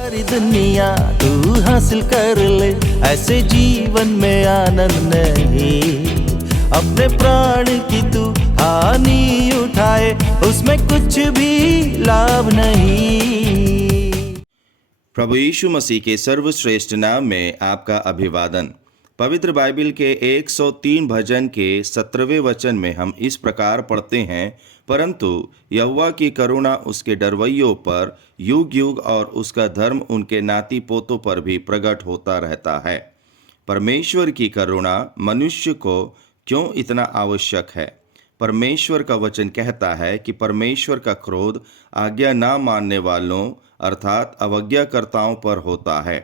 सारी दुनिया तू हासिल कर ले, ऐसे जीवन में आनंद नहीं। अपने प्राण की तू हानि उठाए, उसमें कुछ भी लाभ नहीं। प्रभु यीशु मसीह के सर्वश्रेष्ठ नाम में आपका अभिवादन। पवित्र बाइबल के 103 भजन के 17वें वचन में हम इस प्रकार पढ़ते हैं, परंतु यहोवा की करुणा उसके डरवैयों पर युग युग और उसका धर्म उनके नाती पोतों पर भी प्रकट होता रहता है। परमेश्वर की करुणा मनुष्य को क्यों इतना आवश्यक है? परमेश्वर का वचन कहता है कि परमेश्वर का क्रोध आज्ञा ना मानने वालों अर्थात अवज्ञाकर्ताओं पर होता है।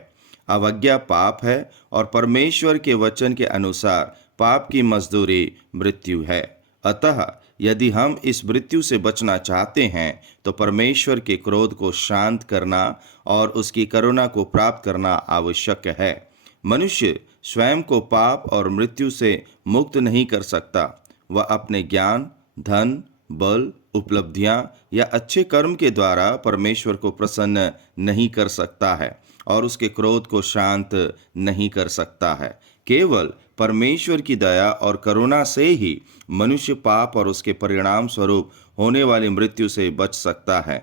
अवज्ञा पाप है और परमेश्वर के वचन के अनुसार पाप की मजदूरी मृत्यु है। अतः यदि हम इस मृत्यु से बचना चाहते हैं तो परमेश्वर के क्रोध को शांत करना और उसकी करुणा को प्राप्त करना आवश्यक है। मनुष्य स्वयं को पाप और मृत्यु से मुक्त नहीं कर सकता। वह अपने ज्ञान, धन, बल, उपलब्धियां या अच्छे कर्म के द्वारा परमेश्वर को प्रसन्न नहीं कर सकता है और उसके क्रोध को शांत नहीं कर सकता है। केवल परमेश्वर की दया और करुणा से ही मनुष्य पाप और उसके परिणाम स्वरूप होने वाली मृत्यु से बच सकता है।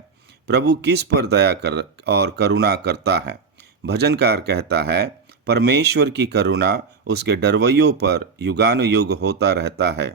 प्रभु किस पर दया कर और करुणा करता है? भजनकार कहता है, परमेश्वर की करुणा उसके डरवैयों पर युगानुयुग होता रहता है।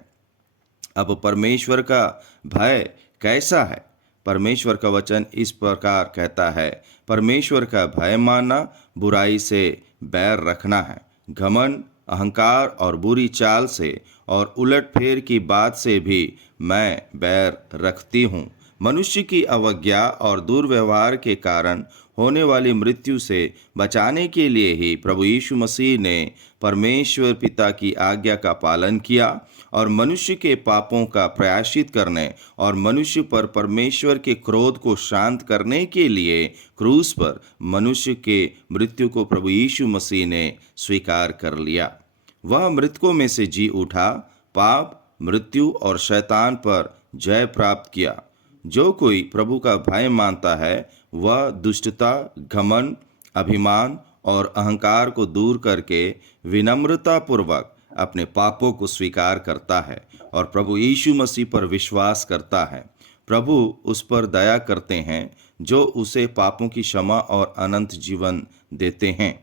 अब परमेश्वर का भय कैसा है? परमेश्वर का वचन इस प्रकार कहता है, परमेश्वर का भय मानना बुराई से बैर रखना है। घमंड, अहंकार और बुरी चाल से और उलटफेर की बात से भी मैं बैर रखती हूँ। मनुष्य की अवज्ञा और दुर्व्यवहार के कारण होने वाली मृत्यु से बचाने के लिए ही प्रभु यीशु मसीह ने परमेश्वर पिता की आज्ञा का पालन किया और मनुष्य के पापों का प्रायश्चित करने और मनुष्य पर परमेश्वर के क्रोध को शांत करने के लिए क्रूस पर मनुष्य के मृत्यु को प्रभु यीशु मसीह ने स्वीकार कर लिया। वह मृतकों में से जी उठा, पाप, मृत्यु और शैतान पर जय प्राप्त किया। जो कोई प्रभु का भय मानता है वह दुष्टता, घमंड, अभिमान और अहंकार को दूर करके विनम्रता पूर्वक अपने पापों को स्वीकार करता है और प्रभु यीशु मसीह पर विश्वास करता है। प्रभु उस पर दया करते हैं जो उसे पापों की क्षमा और अनंत जीवन देते हैं।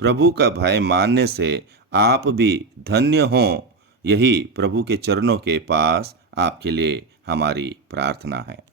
प्रभु का भय मानने से आप भी धन्य हों, यही प्रभु के चरणों के पास आपके लिए हमारी प्रार्थना है।